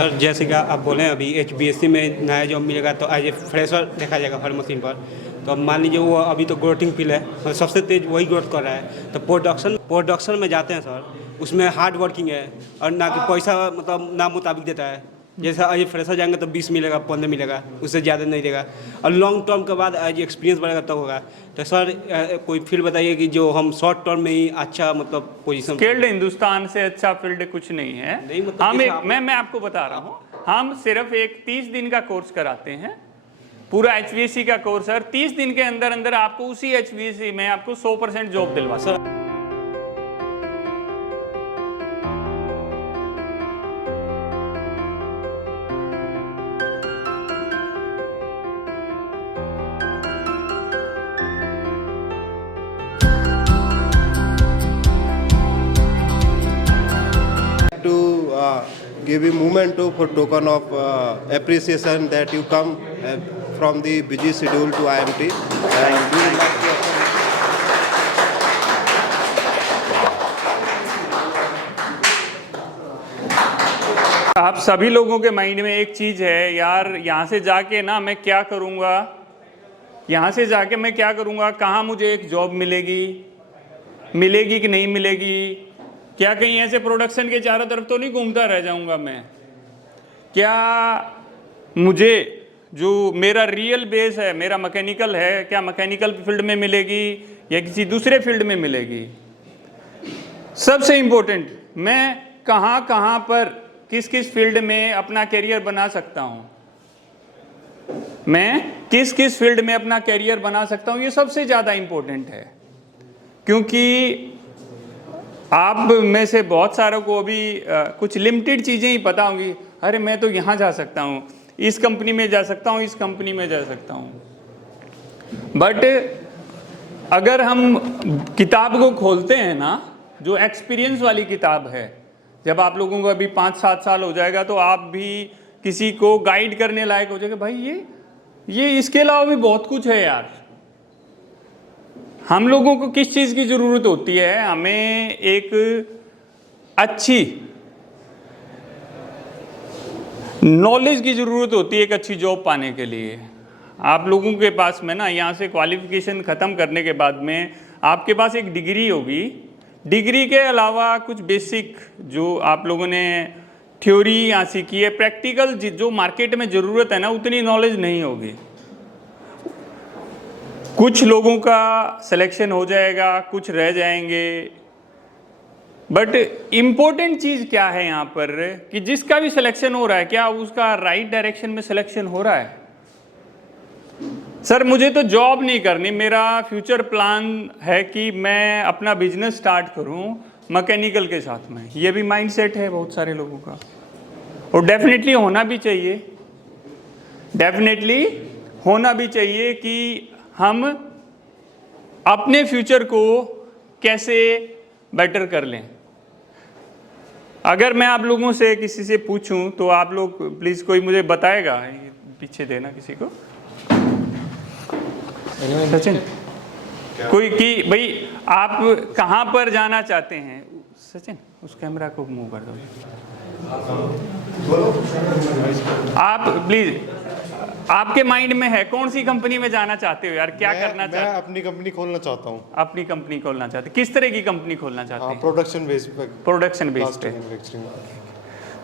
Sir जैसे कि आप बोले अभी HBSC में नया जॉब मिलेगा तो एज ए फ्रेशर देखा जाएगा हर मशीन पर। तो अब मान लीजिए वो अभी तो ग्रोथिंग फील्ड है और सबसे तेज वही ग्रोथ कर रहा है, तो प्रोडक्शन में जाते हैं सर, उसमें हार्ड वर्किंग है और ना कि पैसा मतलब ना मुताबिक देता है। जैसे एज ए फ्रेशर जाएंगे तो 20 मिलेगा, 15 मिलेगा, उससे ज़्यादा नहीं देगा। और लॉन्ग टर्म के बाद एज एक्सपीरियंस बढ़ेगा तब होगा। तो सर कोई फील्ड बताइए कि जो हम शॉर्ट टर्म में ही अच्छा मतलब पोजीशन। स्किल्ड हिंदुस्तान से अच्छा फील्ड कुछ नहीं है। नहीं मतलब हम एक मैं आपको बता रहा हूँ, हम सिर्फ एक 30 दिन का कोर्स कराते हैं, पूरा HVAC का कोर्स है, और 30 दिन के अंदर अंदर आपको उसी HVAC में आपको 100% जॉब दिलवा sir. To give you memento for token of appreciation that you come from the busy schedule to IMT. And we would like to आप सभी लोगों के माइंड में एक चीज है, यार यहाँ से जाके ना मैं क्या करूँगा, यहाँ से जाके मैं क्या करूँगा, कहाँ मुझे एक जॉब मिलेगी कि नहीं मिलेगी, क्या कहीं ऐसे प्रोडक्शन के चारों तरफ तो नहीं घूमता रह जाऊंगा मैं, क्या मुझे जो मेरा रियल बेस है, मेरा मैकेनिकल है, क्या मैकेनिकल फील्ड में मिलेगी या किसी दूसरे फील्ड में मिलेगी। सबसे इम्पोर्टेंट, मैं कहाँ कहाँ पर किस किस फील्ड में अपना कैरियर बना सकता हूँ, मैं किस किस फील्ड में अपना कैरियर बना सकता हूँ, ये सबसे ज़्यादा इम्पोर्टेंट है। क्योंकि आप में से बहुत सारों को अभी कुछ लिमिटेड चीज़ें ही पता होंगी, अरे मैं तो यहाँ जा सकता हूँ, इस कंपनी में जा सकता हूँ, इस कंपनी में जा सकता हूँ। बट अगर हम किताब को खोलते हैं ना, जो एक्सपीरियंस वाली किताब है, जब आप लोगों को अभी 5-7 साल हो जाएगा तो आप भी किसी को गाइड करने लायक हो जाएगा, भाई ये इसके अलावा भी बहुत कुछ है यार। हम लोगों को किस चीज़ की ज़रूरत होती है, हमें एक अच्छी नॉलेज की ज़रूरत होती है एक अच्छी जॉब पाने के लिए। आप लोगों के पास में ना, यहाँ से क्वालिफिकेशन ख़त्म करने के बाद में आपके पास एक डिग्री होगी, डिग्री के अलावा कुछ बेसिक जो आप लोगों ने थ्योरी यहाँ सीखी है, प्रैक्टिकल जो मार्केट में ज़रूरत है ना, उतनी नॉलेज नहीं होगी। कुछ लोगों का सिलेक्शन हो जाएगा, कुछ रह जाएंगे। बट इम्पोर्टेंट चीज़ क्या है यहाँ पर कि जिसका भी सिलेक्शन हो रहा है, क्या उसका राइट डायरेक्शन में सिलेक्शन हो रहा है। सर मुझे तो जॉब नहीं करनी, मेरा फ्यूचर प्लान है कि मैं अपना बिजनेस स्टार्ट करूँ मैकेनिकल के साथ में, ये भी माइंडसेट है बहुत सारे लोगों का, और डेफिनेटली होना भी चाहिए, डेफिनेटली होना भी चाहिए कि हम अपने फ्यूचर को कैसे बेटर कर लें। अगर मैं आप लोगों से किसी से पूछूं तो आप लोग प्लीज़ कोई मुझे बताएगा, पीछे देना किसी को, सचिन कोई, कि भाई आप कहाँ पर जाना चाहते हैं। सचिन उस कैमरा को मूव कर दो आप प्लीज़, आपके माइंड में है कौन सी कंपनी में जाना चाहते हो यार, क्या करना चाहते हो। मैं अपनी कंपनी खोलना चाहता हूँ। अपनी कंपनी खोलना चाहते, किस तरह की कंपनी खोलना चाहते हैं। प्रोडक्शन बेस्ड पे।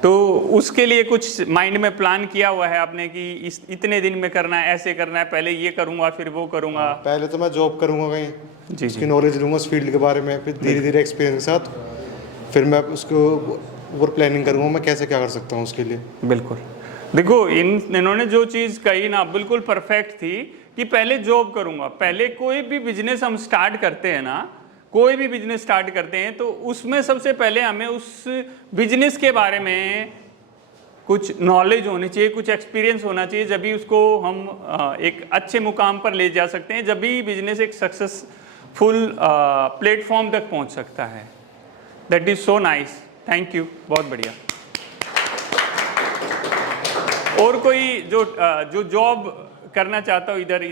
तो उसके लिए कुछ माइंड में प्लान किया हुआ है आपने कि इतने दिन में करना है, ऐसे करना है, पहले ये करूँगा फिर वो करूँगा। पहले तो मैं जॉब करूँगा कहीं, जी उसकी नॉलेज लूँगा उस फील्ड के बारे में, फिर धीरे धीरे एक्सपीरियंस के साथ फिर मैं उसको ऊपर प्लानिंग करूँगा मैं कैसे क्या कर सकता हूँ उसके लिए। बिल्कुल, देखो इन्होंने जो चीज़ कही ना बिल्कुल परफेक्ट थी कि पहले जॉब करूँगा। पहले कोई भी बिजनेस हम स्टार्ट करते हैं ना, कोई भी बिजनेस स्टार्ट करते हैं तो उसमें सबसे पहले हमें उस बिजनेस के बारे में कुछ नॉलेज होनी चाहिए, कुछ एक्सपीरियंस होना चाहिए, जब भी उसको हम एक अच्छे मुकाम पर ले जा सकते हैं, जब भी बिजनेस एक सक्सेसफुल प्लेटफॉर्म तक पहुंच सकता है। That is so nice, thank you, बहुत बढ़िया। और कोई जो जॉब करना चाहता हो इधर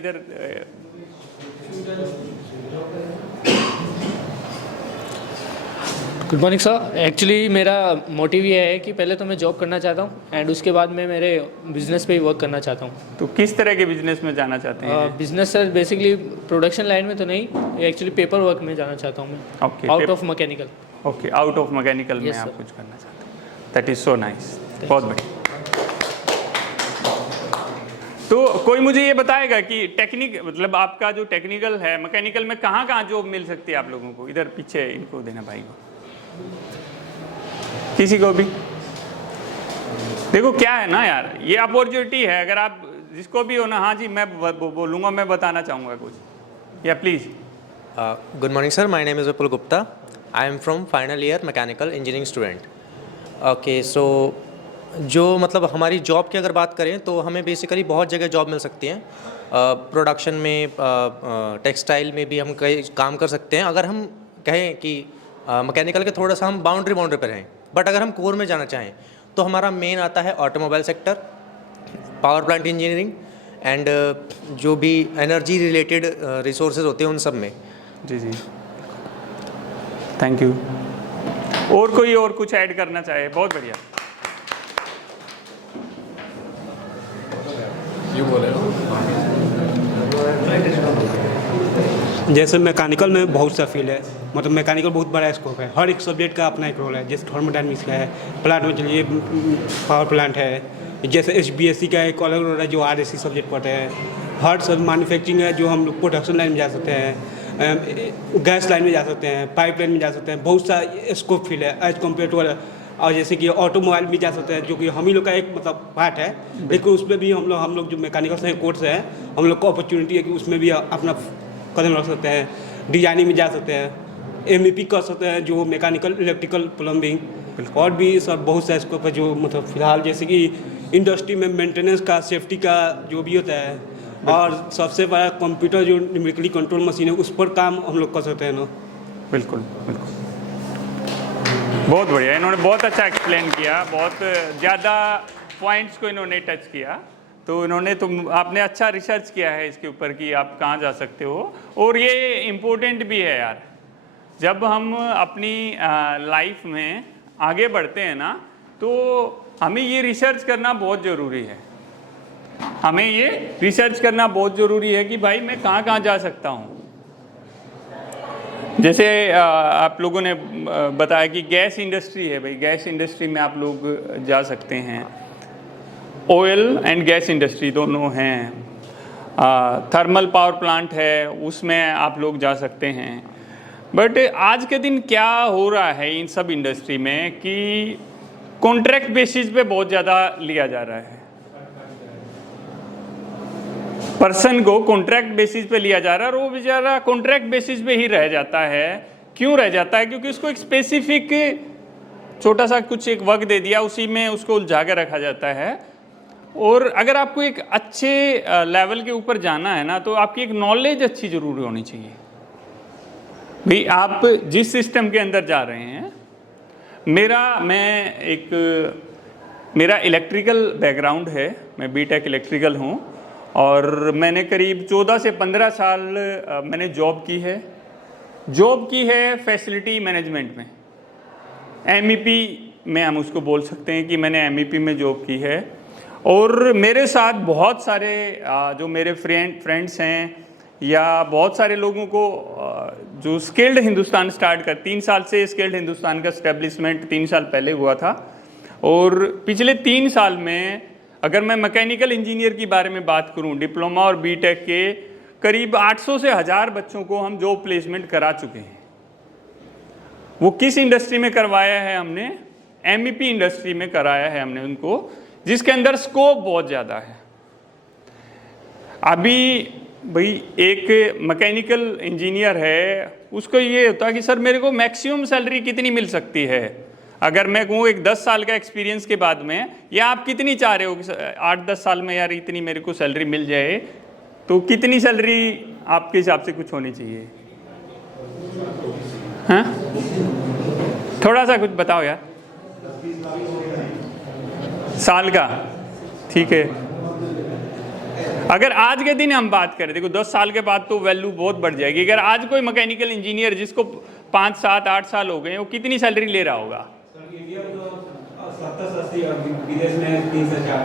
गुड मॉर्निंग सर। एक्चुअली मेरा मोटिव ये है कि पहले तो मैं जॉब करना चाहता हूँ एंड उसके बाद मैं मेरे बिजनेस पे ही वर्क करना चाहता हूँ। तो किस तरह के बिजनेस में जाना चाहते हैं? Business sir basically production line में तो नहीं, एक्चुअली पेपर वर्क में जाना चाहता हूँ मैं। Okay, out of mechanical. Okay, out of mechanical में Yes, आप sir. कुछ करना चाहते हैं। दैट इज़ सो नाइस, बहुत बढ़िया। तो कोई मुझे ये बताएगा कि टेक्निक मतलब आपका जो टेक्निकल है मैकेनिकल में कहाँ कहाँ जॉब मिल सकती है आप लोगों को? इधर पीछे इनको देना भाई को, किसी को भी। देखो क्या है ना यार, ये अपॉर्चुनिटी है, अगर आप जिसको भी हो ना, हाँ जी मैं बोलूँगा, मैं बताना चाहूँगा कुछ, या please. Good morning, sir. My name is Vipul Gupta. I am from final year mechanical engineering student. Okay, so जो मतलब हमारी जॉब की अगर बात करें तो हमें बेसिकली बहुत जगह जॉब मिल सकती हैं। प्रोडक्शन में, टेक्सटाइल में भी हम कई काम कर सकते हैं। अगर हम कहें कि मैकेनिकल के थोड़ा सा हम बाउंड्री पर हैं, बट अगर हम कोर में जाना चाहें तो हमारा मेन आता है automobile sector, power plant engineering and जो भी एनर्जी रिलेटेड रिसोर्सेज होते हैं उन सब में। जी जी, थैंक यू। और कोई और कुछ ऐड करना चाहे? बहुत बढ़िया। जैसे मैकेनिकल में बहुत सा फील्ड है, मतलब मैकेनिकल बहुत बड़ा स्कोप है, हर एक सब्जेक्ट का अपना एक रोल है। जैसे थर्मोडायनामिक्स का है, प्लांट में चलिए पावर प्लांट है, जैसे HBSC का एक अलग रोल है जो RSC सब्जेक्ट पढ़ते हैं। हर सब मैन्युफैक्चरिंग है जो हम लोग प्रोडक्शन लाइन में जा सकते हैं, गैस लाइन में जा सकते हैं, पाइप लाइन में जा सकते हैं, बहुत सा स्कोप फील्ड है एज कम्पेयर टू। और जैसे कि ऑटोमोबाइल भी जा सकते हैं जो कि हम ही लोग का एक मतलब पार्ट है, लेकिन उसमें भी हम लोग जो मैकेनिकल से कोर्स है, हम लोग को अपॉर्चुनिटी है कि उसमें भी अपना कदम रख सकते हैं, डिजाइनिंग में जा सकते हैं, MEP कर सकते हैं जो मैकेनिकल, इलेक्ट्रिकल, प्लम्बिंग, और भी सब बहुत सा स्कोप है जो मतलब फ़िलहाल जैसे कि इंडस्ट्री में मेंटेनेंस का, सेफ्टी का जो भी होता है, और सबसे बड़ा कंप्यूटर जो न्यूमेरिकली कंट्रोल मशीन है उस पर काम हम लोग कर सकते हैं ना। बिल्कुल बिल्कुल, बहुत बढ़िया। इन्होंने बहुत अच्छा एक्सप्लेन किया, बहुत ज़्यादा पॉइंट्स को इन्होंने टच किया। तो आपने अच्छा रिसर्च किया है इसके ऊपर कि आप कहाँ जा सकते हो, और ये इम्पोर्टेंट भी है यार। जब हम अपनी लाइफ में आगे बढ़ते हैं ना, तो हमें ये रिसर्च करना बहुत ज़रूरी है। हमें ये रिसर्च करना बहुत ज़रूरी है कि भाई मैं कहाँ कहाँ जा सकता हूँ। जैसे आप लोगों ने बताया कि गैस इंडस्ट्री है, भाई गैस इंडस्ट्री में आप लोग जा सकते हैं, ऑयल एंड गैस इंडस्ट्री दोनों हैं, थर्मल पावर प्लांट है उसमें आप लोग जा सकते हैं। बट आज के दिन क्या हो रहा है इन सब इंडस्ट्री में कि कॉन्ट्रैक्ट बेसिस पे बहुत ज़्यादा लिया जा रहा है, पर्सन को कॉन्ट्रैक्ट बेसिस पे लिया जा रहा है, और वो बेचारा कॉन्ट्रैक्ट बेसिस पे ही रह जाता है। क्यों रह जाता है? क्योंकि उसको एक स्पेसिफिक छोटा सा कुछ एक वर्क दे दिया, उसी में उसको उलझा के रखा जाता है। और अगर आपको एक अच्छे लेवल के ऊपर जाना है ना, तो आपकी एक नॉलेज अच्छी ज़रूर होनी चाहिए। भाई आप जिस सिस्टम के अंदर जा रहे हैं, मेरा इलेक्ट्रिकल बैकग्राउंड है, मैं BTech इलेक्ट्रिकल हूँ, और मैंने करीब 14 से 15 साल मैंने जॉब की है फैसिलिटी मैनेजमेंट में, MEP में हम उसको बोल सकते हैं कि मैंने MEP में जॉब की है। और मेरे साथ बहुत सारे जो मेरे फ्रेंड्स हैं, या बहुत सारे लोगों को जो स्किल्ड हिंदुस्तान स्टार्ट कर 3 साल से स्किल्ड हिंदुस्तान का स्टैब्लिशमेंट 3 साल पहले हुआ था, और पिछले 3 साल में अगर मैं मैकेनिकल इंजीनियर की बारे में बात करूं, डिप्लोमा और BTech के करीब 800 से 1000 बच्चों को हम जॉब प्लेसमेंट करा चुके हैं। वो किस इंडस्ट्री में करवाया है हमने? MEP इंडस्ट्री में कराया है हमने उनको, जिसके अंदर स्कोप बहुत ज़्यादा है। अभी भाई एक मैकेनिकल इंजीनियर है, उसको ये होता है कि सर मेरे को मैक्सिमम सैलरी कितनी मिल सकती है? अगर मैं कहूँ एक 10 साल का एक्सपीरियंस के बाद में, या आप कितनी चाह रहे हो कि 8-10 साल में यार इतनी मेरे को सैलरी मिल जाए, तो कितनी सैलरी आपके हिसाब से कुछ होनी चाहिए? हाँ, थोड़ा सा कुछ बताओ यार। साल का? ठीक है। अगर आज के दिन हम बात करें, देखो 10 साल के बाद तो वैल्यू बहुत बढ़ जाएगी। अगर आज कोई मैकेनिकल इंजीनियर जिसको 5, 7, 8 साल हो गए, वो कितनी सैलरी ले रहा होगा? विदेश में 3 से 4।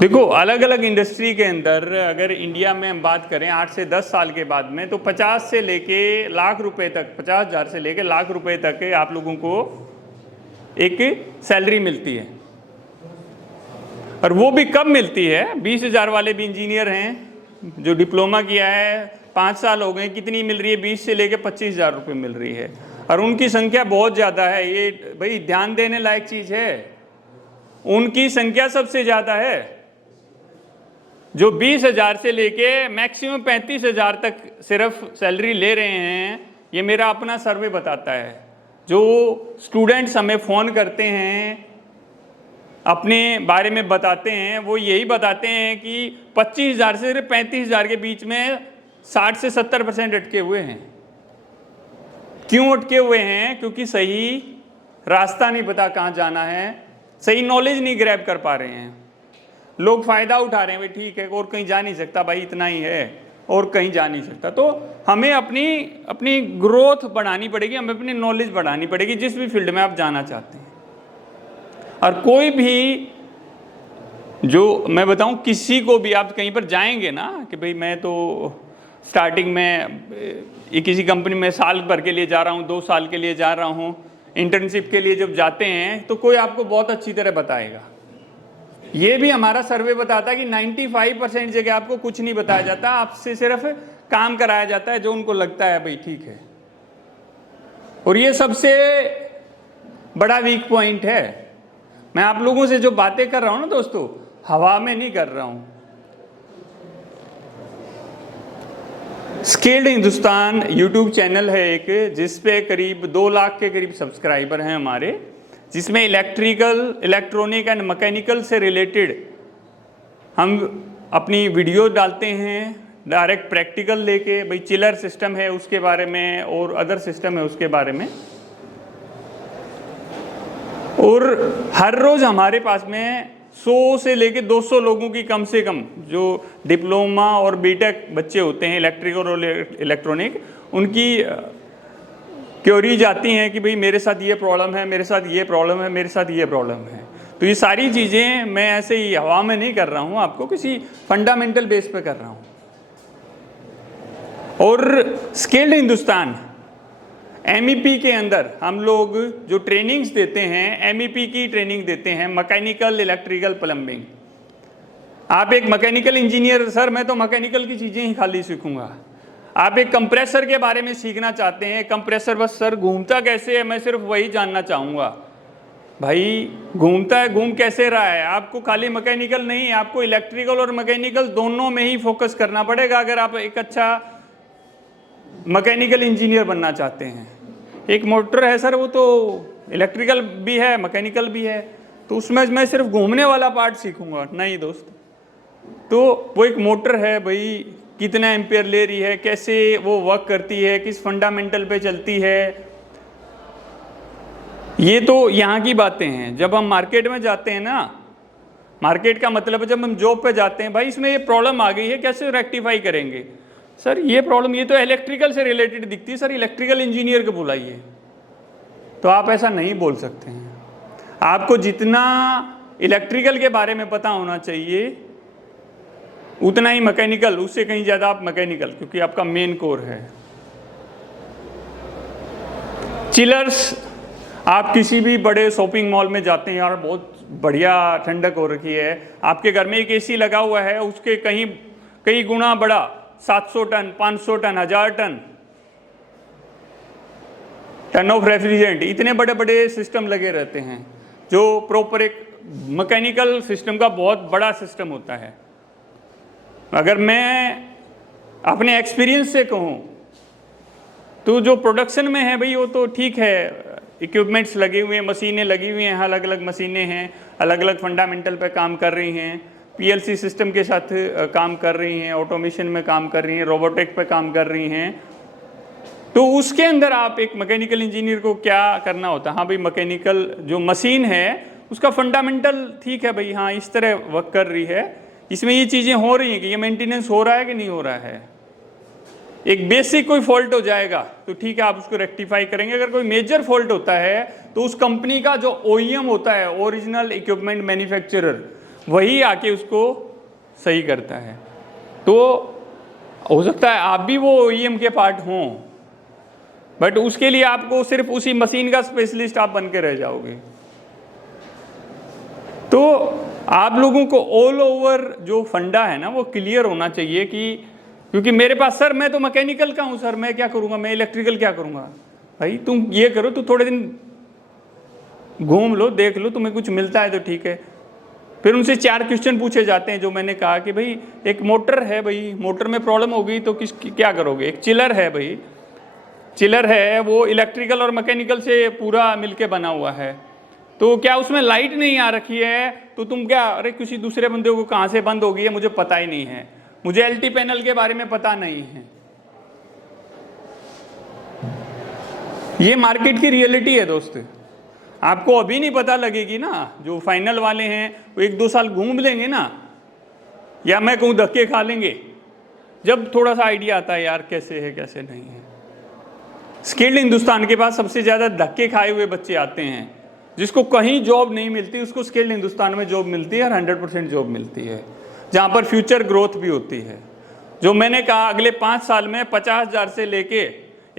देखो अलग अलग इंडस्ट्री के अंदर अगर इंडिया में हम बात करें 8 से 10 साल के बाद में, तो 50 से लेके लाख रुपए तक, 50,000 से लेके लाख रुपए तक आप लोगों को एक सैलरी मिलती है। और वो भी कब मिलती है? 20,000 वाले भी इंजीनियर हैं जो डिप्लोमा किया है, 5 साल हो गए, कितनी मिल रही है? 20 से लेके 25,000 रुपये मिल रही है। और उनकी संख्या बहुत ज़्यादा है। ये भाई ध्यान देने लायक चीज़ है, उनकी संख्या सबसे ज़्यादा है। जो 20,000 से लेके मैक्सिमम 35,000 तक सिर्फ सैलरी ले रहे हैं, ये मेरा अपना सर्वे बताता है। जो स्टूडेंट्स हमें फ़ोन करते हैं, अपने बारे में बताते हैं, वो यही बताते हैं कि 25,000 से सिर्फ 35,000 के बीच में 60 से 70% अटके हुए हैं। क्यों अटके हुए हैं? क्योंकि सही रास्ता नहीं पता कहाँ जाना है, सही नॉलेज नहीं ग्रैब कर पा रहे हैं। लोग फ़ायदा उठा रहे हैं, भाई ठीक है और कहीं जा नहीं सकता, भाई इतना ही है और कहीं जा नहीं सकता। तो हमें अपनी ग्रोथ बढ़ानी पड़ेगी, हमें अपनी नॉलेज बढ़ानी पड़ेगी जिस भी फील्ड में आप जाना चाहते हैं। और कोई भी, जो मैं बताऊं, किसी को भी आप कहीं पर जाएंगे ना कि भाई मैं तो स्टार्टिंग में किसी कंपनी में साल भर के लिए जा रहा हूं, 2 साल के लिए जा रहा हूं, इंटर्नशिप के लिए जब जाते हैं तो कोई आपको बहुत अच्छी तरह बताएगा। ये भी हमारा सर्वे बताता है कि 95% जगह आपको कुछ नहीं बताया जाता, आपसे सिर्फ काम कराया जाता है जो उनको लगता है भाई ठीक है। और ये सबसे बड़ा वीक पॉइंट है। मैं आप लोगों से जो बातें कर रहा हूं ना दोस्तों, हवा में नहीं कर रहा हूं। स्किल्ड हिंदुस्तान यूट्यूब चैनल है एक, जिस पे करीब 2 लाख के करीब सब्सक्राइबर हैं हमारे, जिसमें इलेक्ट्रिकल, इलेक्ट्रॉनिक एंड मैकेनिकल से रिलेटेड हम अपनी वीडियो डालते हैं, डायरेक्ट प्रैक्टिकल लेके, भाई चिलर सिस्टम है उसके बारे में और अदर सिस्टम है उसके बारे में। और हर रोज़ हमारे पास में 100 से लेके 200 लोगों की कम से कम जो डिप्लोमा और बीटेक बच्चे होते हैं इलेक्ट्रिकल और इलेक्ट्रॉनिक, उनकी क्वेरीज आती हैं कि भाई मेरे साथ ये प्रॉब्लम है, मेरे साथ ये प्रॉब्लम है, मेरे साथ ये प्रॉब्लम है। तो ये सारी चीज़ें मैं ऐसे ही हवा में नहीं कर रहा हूँ, आपको किसी फंडामेंटल बेस पे कर रहा हूँ। और स्किल्ड हिंदुस्तान MEP के अंदर हम लोग जो ट्रेनिंग्स देते हैं, MEP की ट्रेनिंग देते हैं, मैकेनिकल, इलेक्ट्रिकल, प्लम्बिंग। आप एक मैकेनिकल इंजीनियर, सर मैं तो मैकेनिकल की चीज़ें ही खाली सीखूंगा। आप एक कंप्रेसर के बारे में सीखना चाहते हैं, कंप्रेसर बस सर घूमता कैसे है मैं सिर्फ वही जानना चाहूँगा। भाई घूमता है, घूम कैसे रहा है? आपको खाली मैकेनिकल नहीं, आपको इलेक्ट्रिकल और मैकेनिकल दोनों में ही फोकस करना पड़ेगा अगर आप एक अच्छा मैकेनिकल इंजीनियर बनना चाहते हैं। एक मोटर है सर, वो तो इलेक्ट्रिकल भी है, मैकेनिकल भी है, तो उसमें मैं सिर्फ घूमने वाला पार्ट सीखूंगा। नहीं दोस्त, तो वो एक मोटर है, भाई कितना एम्पेयर ले रही है, कैसे वो वर्क करती है, किस फंडामेंटल पे चलती है, ये तो यहाँ की बातें हैं। जब हम मार्केट में जाते हैं ना, मार्केट का मतलब है जब हम जॉब पे जाते हैं, भाई इसमें ये प्रॉब्लम आ गई है, कैसे रेक्टिफाई करेंगे? सर ये प्रॉब्लम, ये तो इलेक्ट्रिकल से रिलेटेड दिखती है, सर इलेक्ट्रिकल इंजीनियर को बुलाइए। तो आप ऐसा नहीं बोल सकते हैं। आपको जितना इलेक्ट्रिकल के बारे में पता होना चाहिए उतना ही मैकेनिकल, उससे कहीं ज़्यादा आप मैकेनिकल, क्योंकि आपका मेन कोर है। चिलर्स, आप किसी भी बड़े शॉपिंग मॉल में जाते हैं, यार बहुत बढ़िया ठंडक हो रखी है, आपके घर में एक AC लगा हुआ है, उसके कई गुना बड़ा 700 ton, 500 ton, 1000 ton of refrigerant, इतने बड़े बड़े सिस्टम लगे रहते हैं जो प्रॉपर एक मैकेनिकल सिस्टम का बहुत बड़ा सिस्टम होता है। अगर मैं अपने एक्सपीरियंस से कहूँ तो जो प्रोडक्शन में है भाई वो तो ठीक है, इक्विपमेंट्स लगे हुए हैं, मशीनें लगी हुई हैं, अलग अलग मशीनें हैं, अलग अलग फंडामेंटल पे काम कर रही हैं, PLC सिस्टम के साथ काम कर रही हैं, ऑटोमेशन में काम कर रही हैं, रोबोटिक पे काम कर रही हैं। तो उसके अंदर आप एक मैकेनिकल इंजीनियर को क्या करना होता है? हाँ भाई मैकेनिकल जो मशीन है उसका फंडामेंटल ठीक है भाई, हाँ इस तरह वर्क कर रही है, इसमें ये चीज़ें हो रही हैं कि ये मेंटेनेंस हो रहा है कि नहीं हो रहा है। एक बेसिक कोई फॉल्ट हो जाएगा तो ठीक है, आप उसको रेक्टिफाई करेंगे। अगर कोई मेजर फॉल्ट होता है तो उस कंपनी का जो OEM होता है, ओरिजिनल इक्विपमेंट मैन्युफैक्चरर, वही आके उसको सही करता है। तो हो सकता है आप भी वो OEM के पार्ट हों, बट उसके लिए आपको सिर्फ उसी मशीन का स्पेशलिस्ट आप बन के रह जाओगे। तो आप लोगों को ऑल ओवर जो फंडा है ना वो क्लियर होना चाहिए कि, क्योंकि मेरे पास सर मैं तो मैकेनिकल का हूँ, सर मैं क्या करूँगा, मैं इलेक्ट्रिकल क्या करूँगा। भाई तुम ये करो, तो थोड़े दिन घूम लो, देख लो, तुम्हें कुछ मिलता है तो ठीक है। फिर उनसे 4 क्वेश्चन पूछे जाते हैं, जो मैंने कहा कि भाई एक मोटर है, भाई मोटर में प्रॉब्लम हो गई तो क्या करोगे। एक चिलर है, भाई चिलर है, वो इलेक्ट्रिकल और मैकेनिकल से पूरा मिलके बना हुआ है, तो क्या उसमें लाइट नहीं आ रखी है तो तुम क्या, अरे किसी दूसरे बंदे को कहाँ से बंद हो गई है मुझे पता ही नहीं है, मुझे LT पैनल के बारे में पता नहीं है। ये मार्केट की रियलिटी है दोस्त। आपको अभी नहीं पता लगेगी ना, जो फाइनल वाले हैं वो 1-2 साल घूम लेंगे ना, या मैं कहूँ धक्के खा लेंगे, जब थोड़ा सा आइडिया आता है यार कैसे है कैसे नहीं है। स्किल्ड हिंदुस्तान के पास सबसे ज़्यादा धक्के खाए हुए बच्चे आते हैं, जिसको कहीं जॉब नहीं मिलती उसको स्किल्ड हिंदुस्तान में जॉब मिलती है और 100% जॉब मिलती है, जहाँ पर फ्यूचर ग्रोथ भी होती है। जो मैंने कहा अगले 5 साल में 50,000 से लेके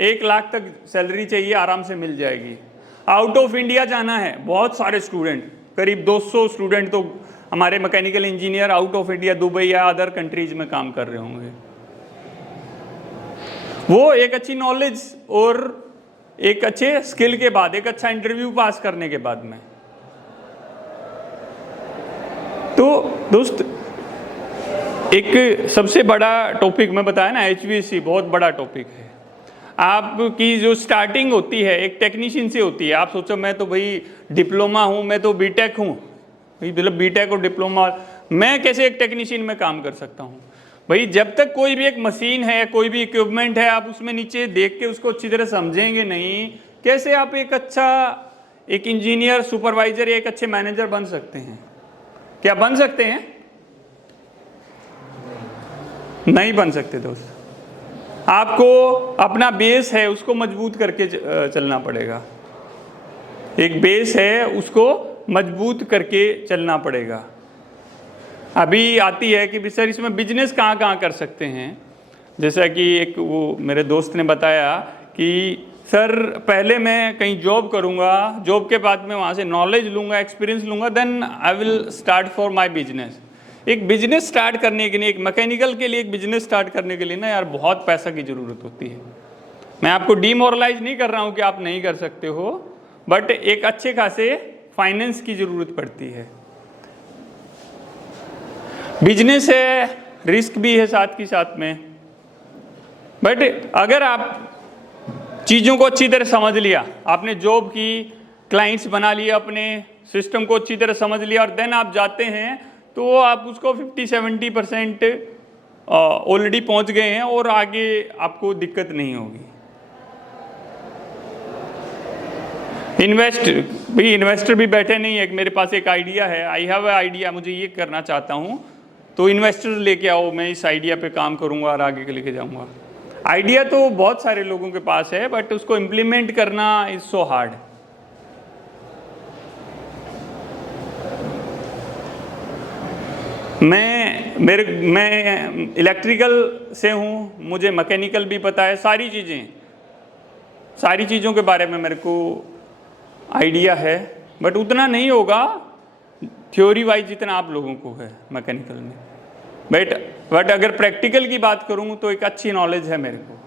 1 लाख तक सैलरी चाहिए, आराम से मिल जाएगी। आउट ऑफ इंडिया जाना है, बहुत सारे स्टूडेंट, करीब 200 स्टूडेंट तो हमारे mechanical engineer out of India Dubai या अदर कंट्रीज में काम कर रहे होंगे। वो एक अच्छी नॉलेज और एक अच्छे स्किल के बाद, एक अच्छा इंटरव्यू पास करने के बाद में। तो दोस्त एक सबसे बड़ा टॉपिक मैं बताया ना, HVAC बहुत बड़ा टॉपिक है। आपकी जो स्टार्टिंग होती है एक टेक्नीशियन से होती है। आप सोचो मैं तो भाई डिप्लोमा हूँ, मैं तो बीटेक हूँ, भाई मतलब बीटेक और डिप्लोमा, मैं कैसे एक टेक्नीशियन में काम कर सकता हूँ। भाई जब तक कोई भी एक मशीन है, कोई भी इक्विपमेंट है, आप उसमें नीचे देख के उसको अच्छी तरह समझेंगे नहीं, कैसे आप एक अच्छा एक इंजीनियर, सुपरवाइजर या एक अच्छे मैनेजर बन सकते हैं। क्या बन सकते हैं? नहीं बन सकते दोस्त। आपको अपना बेस है उसको मजबूत करके चलना पड़ेगा। एक बेस है उसको मजबूत करके चलना पड़ेगा। अभी आती है कि सर इसमें बिजनेस कहाँ कहाँ कर सकते हैं। जैसा कि एक वो मेरे दोस्त ने बताया कि सर पहले मैं कहीं जॉब करूँगा, जॉब के बाद मैं वहाँ से नॉलेज लूँगा, एक्सपीरियंस लूँगा, then I will start for my business. एक बिजनेस स्टार्ट करने के लिए, एक मैकेनिकल के लिए एक बिजनेस स्टार्ट करने के लिए ना यार बहुत पैसा की ज़रूरत होती है। मैं आपको डीमोरलाइज नहीं कर रहा हूँ कि आप नहीं कर सकते हो, बट एक अच्छे खासे फाइनेंस की ज़रूरत पड़ती है। बिजनेस है, रिस्क भी है साथ के साथ में, बट अगर आप चीज़ों को अच्छी तरह समझ लिया, आपने जॉब की, क्लाइंट्स बना लिया, अपने सिस्टम को अच्छी तरह समझ लिया और देन आप जाते हैं, तो आप उसको 50-70% ऑलरेडी पहुंच गए हैं और आगे आपको दिक्कत नहीं होगी। इन्वेस्टर भी बैठे नहीं है। मेरे पास एक आइडिया है, आई हैव ए आइडिया, मुझे ये करना चाहता हूँ, तो इन्वेस्टर लेके आओ, मैं इस आइडिया पे काम करूँगा और आगे लेके जाऊँगा। आइडिया तो बहुत सारे लोगों के पास है, बट उसको इम्प्लीमेंट करना इज सो हार्ड। मैं इलेक्ट्रिकल से हूँ, मुझे मैकेनिकल भी पता है, सारी चीज़ों के बारे में मेरे को आइडिया है, बट उतना नहीं होगा थ्योरी वाइज जितना आप लोगों को है मैकेनिकल में। बट अगर प्रैक्टिकल की बात करूँ तो एक अच्छी नॉलेज है मेरे को।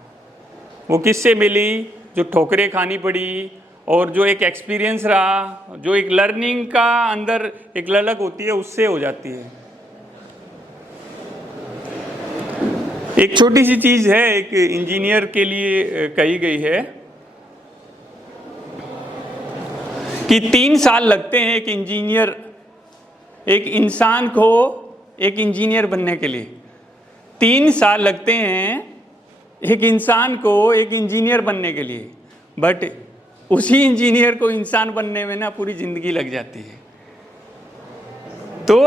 वो किससे मिली? जो ठोकरें खानी पड़ी और जो एक एक्सपीरियंस रहा, जो एक लर्निंग का अंदर एक ललक होती है, उससे हो जाती है। एक छोटी सी चीज़ है, एक इंजीनियर के लिए कही गई है कि 3 साल लगते हैं एक इंसान को एक इंजीनियर बनने के लिए। 3 साल लगते हैं एक इंसान को एक इंजीनियर बनने के लिए, बट उसी इंजीनियर को इंसान बनने में ना पूरी ज़िंदगी लग जाती है। तो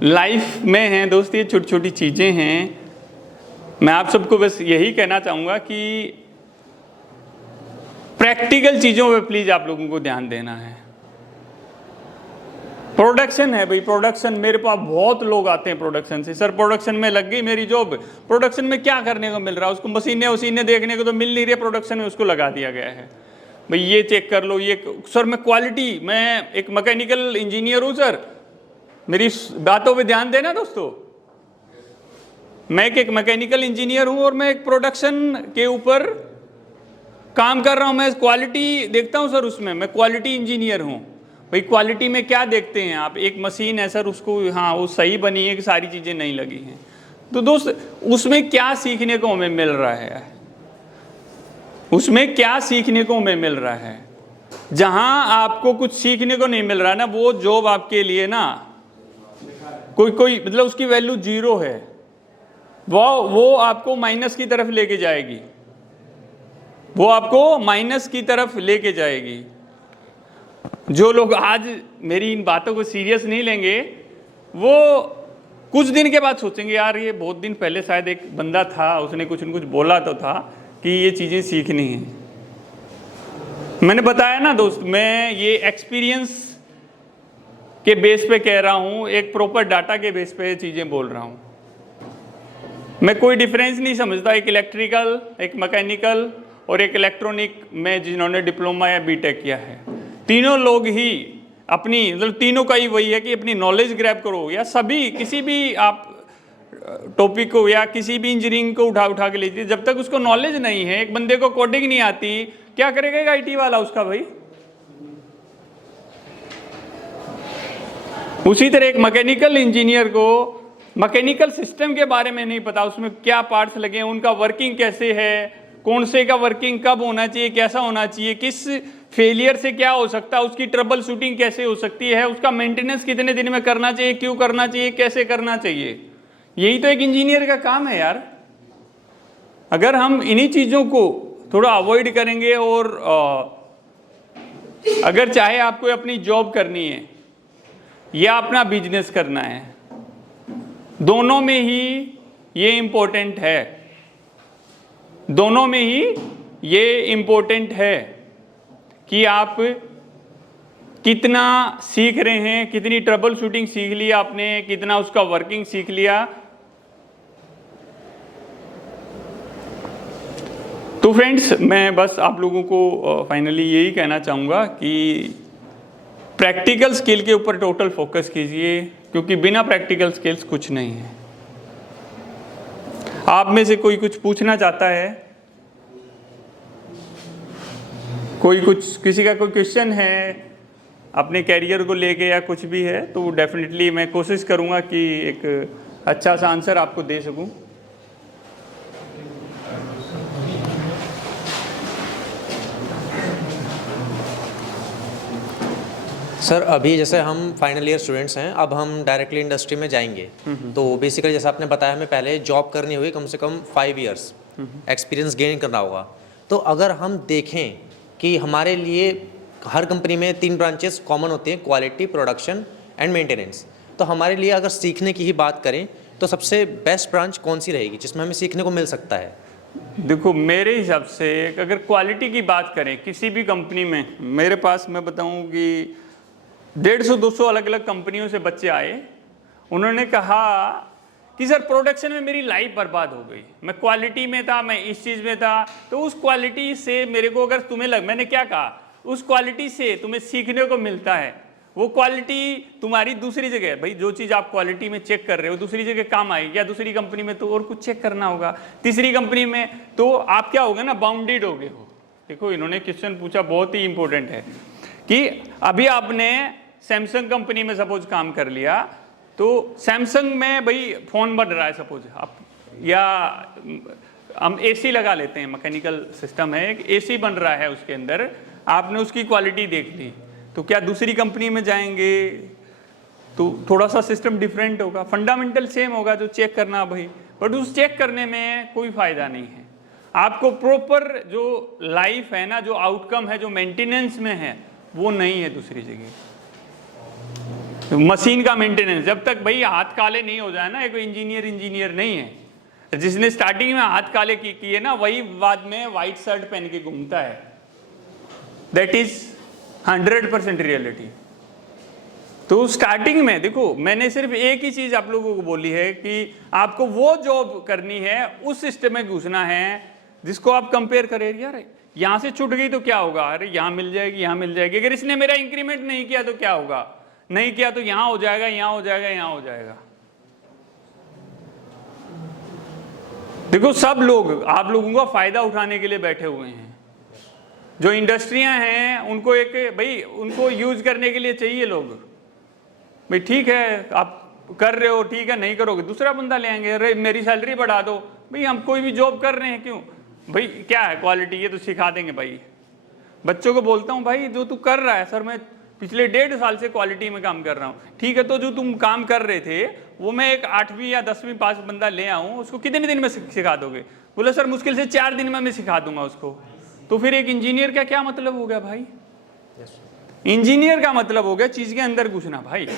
लाइफ में हैं दोस्त, ये छोटी छोटी चीज़ें हैं। मैं आप सबको बस यही कहना चाहूँगा कि प्रैक्टिकल चीज़ों पे प्लीज़ आप लोगों को ध्यान देना है। प्रोडक्शन है भाई, प्रोडक्शन, मेरे पास बहुत लोग आते हैं प्रोडक्शन से, सर प्रोडक्शन में लग गई मेरी जॉब, प्रोडक्शन में क्या करने को मिल रहा है उसको, मशीनें देखने को तो मिल नहीं रही है, प्रोडक्शन में उसको लगा दिया गया है भाई ये चेक कर लो, ये सर मैं क्वालिटी, मैं एक मैकेनिकल इंजीनियर हूँ सर, मेरी बातों पे ध्यान देना दोस्तों, मैं एक मैकेनिकल इंजीनियर हूँ और मैं एक प्रोडक्शन के ऊपर काम कर रहा हूँ, मैं क्वालिटी देखता हूँ सर, उसमें मैं क्वालिटी इंजीनियर हूँ। भाई क्वालिटी में क्या देखते हैं आप, एक मशीन है सर उसको, हाँ वो सही बनी है कि सारी चीज़ें नहीं लगी हैं, तो दोस्त उसमें क्या सीखने को हमें मिल रहा है, उसमें क्या सीखने को हमें मिल रहा है। जहाँ आपको कुछ सीखने को नहीं मिल रहा ना, वो जॉब आपके लिए ना कोई मतलब उसकी वैल्यू जीरो है, वो आपको माइनस की तरफ लेके जाएगी, वो आपको माइनस की तरफ लेके जाएगी। जो लोग आज मेरी इन बातों को सीरियस नहीं लेंगे, वो कुछ दिन के बाद सोचेंगे यार ये बहुत दिन पहले शायद एक बंदा था, उसने कुछ न कुछ बोला तो था कि ये चीज़ें सीखनी है। मैंने बताया ना दोस्त, मैं ये एक्सपीरियंस के बेस पे कह रहा हूँ, एक प्रॉपर डाटा के बेस पे चीज़ें बोल रहा हूँ। मैं कोई डिफरेंस नहीं समझता एक इलेक्ट्रिकल, एक मैकेनिकल और एक इलेक्ट्रॉनिक में जिन्होंने डिप्लोमा या बीटेक किया है, तीनों लोग ही अपनी मतलब तीनों का ही वही है कि अपनी नॉलेज ग्रैब करो, या सभी किसी भी आप टॉपिक को या किसी भी इंजीनियरिंग को उठा के लीजिए, जब तक उसको नॉलेज नहीं है, एक बंदे को कोडिंग नहीं आती, क्या करेगा आईटी वाला उसका भाई। उसी तरह एक मैकेनिकल इंजीनियर को मैकेनिकल सिस्टम के बारे में नहीं पता, उसमें क्या पार्ट्स लगे हैं, उनका वर्किंग कैसे है, कौन से का वर्किंग कब होना चाहिए, कैसा होना चाहिए, किस फेलियर से क्या हो सकता है, उसकी ट्रबल शूटिंग कैसे हो सकती है, उसका मेंटेनेंस कितने दिन में करना चाहिए, क्यों करना चाहिए, कैसे करना चाहिए। यही तो एक इंजीनियर का काम है यार। अगर हम इन्हीं चीज़ों को थोड़ा अवॉइड करेंगे, और अगर चाहे आपको अपनी जॉब करनी है या अपना बिजनेस करना है, दोनों में ही ये इम्पोर्टेंट है, दोनों में ही ये इम्पोर्टेंट है कि आप कितना सीख रहे हैं, कितनी ट्रबल शूटिंग सीख ली आपने, कितना उसका वर्किंग सीख लिया। तो फ्रेंड्स, मैं बस आप लोगों को फाइनली यही कहना चाहूँगा कि प्रैक्टिकल स्किल के ऊपर टोटल फोकस कीजिए, क्योंकि बिना प्रैक्टिकल स्किल्स कुछ नहीं है। आप में से कोई कुछ पूछना चाहता है, किसी का कोई क्वेश्चन है अपने कैरियर को लेके या कुछ भी है, तो डेफिनेटली मैं कोशिश करूँगा कि एक अच्छा सा आंसर आपको दे सकूँ। सर अभी जैसे हम फाइनल ईयर स्टूडेंट्स हैं, अब हम डायरेक्टली इंडस्ट्री में जाएंगे, तो बेसिकली जैसे आपने बताया हमें पहले जॉब करनी होगी, कम से कम 5 इयर्स एक्सपीरियंस गेन करना होगा। तो अगर हम देखें कि हमारे लिए हर कंपनी में 3 ब्रांचेस कॉमन होती हैं, क्वालिटी, प्रोडक्शन एंड मेंटेनेंस, तो हमारे लिए अगर सीखने की ही बात करें तो सबसे बेस्ट ब्रांच कौन सी रहेगी जिसमें हमें सीखने को मिल सकता है? देखो मेरे हिसाब से अगर क्वालिटी की बात करें किसी भी कंपनी में, मेरे पास मैं बताऊं कि 150-200 अलग अलग कंपनियों से बच्चे आए, उन्होंने कहा कि सर प्रोडक्शन में मेरी लाइफ बर्बाद हो गई, मैं क्वालिटी में था, मैं इस चीज़ में था, तो उस क्वालिटी से मेरे को अगर तुम्हें मैंने क्या कहा, उस क्वालिटी से तुम्हें सीखने को मिलता है, वो क्वालिटी तुम्हारी दूसरी जगह, भाई जो चीज़ आप क्वालिटी में चेक कर रहे हो दूसरी जगह काम आएगी, या दूसरी कंपनी में तो और कुछ चेक करना होगा, तीसरी कंपनी में तो आप क्या होगा ना, बाउंडेड हो गए हो। देखो इन्होंने क्वेश्चन पूछा बहुत ही इंपॉर्टेंट है कि अभी आपने सैमसंग कंपनी में सपोज काम कर लिया, तो सैमसंग में भाई फ़ोन बन रहा है सपोज आप, या हम एसी लगा लेते हैं, मैकेनिकल सिस्टम है, एक एसी बन रहा है, उसके अंदर आपने उसकी क्वालिटी देख ली, तो क्या दूसरी कंपनी में जाएंगे तो थोड़ा सा सिस्टम डिफरेंट होगा, फंडामेंटल सेम होगा जो चेक करना भाई, बट उस चेक करने में कोई फ़ायदा नहीं है। आपको प्रॉपर जो लाइफ है ना, जो आउटकम है, जो मेंटेनेंस में है, वो नहीं है दूसरी जगह। मशीन का मेंटेनेंस, जब तक भाई हाथ काले नहीं हो जाए ना, एक इंजीनियर नहीं है। जिसने स्टार्टिंग में हाथ काले किए ना, वही बाद में व्हाइट शर्ट पहन के घूमता है। That is 100% reality. तो स्टार्टिंग में देखो, मैंने सिर्फ एक ही चीज आप लोगों को बोली है कि आपको वो जॉब करनी है, उस सिस्टम में घुसना है जिसको आप कंपेयर करें। यार यहां से छूट गई तो क्या होगा, अरे यहां मिल जाएगी, यहां मिल जाएगी। अगर इसने मेरा इंक्रीमेंट नहीं किया तो क्या होगा, नहीं किया तो यहां हो जाएगा, यहां हो जाएगा, यहां हो जाएगा। देखो सब लोग आप लोगों का फायदा उठाने के लिए बैठे हुए हैं। जो इंडस्ट्रियां हैं उनको एक भाई उनको यूज करने के लिए चाहिए लोग। भाई ठीक है आप कर रहे हो, ठीक है, नहीं करोगे दूसरा बंदा ले आएंगे। अरे मेरी सैलरी बढ़ा दो। भाई हम कोई भी जॉब कर रहे हैं, क्यों भाई, क्या है क्वालिटी, ये तो सिखा देंगे। भाई बच्चों को बोलता हूँ, भाई जो तू कर रहा है, सर मैं पिछले 1.5 साल से क्वालिटी में काम कर रहा हूँ, ठीक है, तो जो तुम काम कर रहे थे वो मैं एक 8वीं या 10वीं पास बंदा ले आऊँ, उसको कितने दिन में सिखा दोगे? बोले सर मुश्किल से 4 दिन में मैं सिखा दूंगा उसको। तो फिर एक इंजीनियर का क्या मतलब हो गया भाई? इंजीनियर का मतलब हो गया चीज के अंदर घुसना। भाई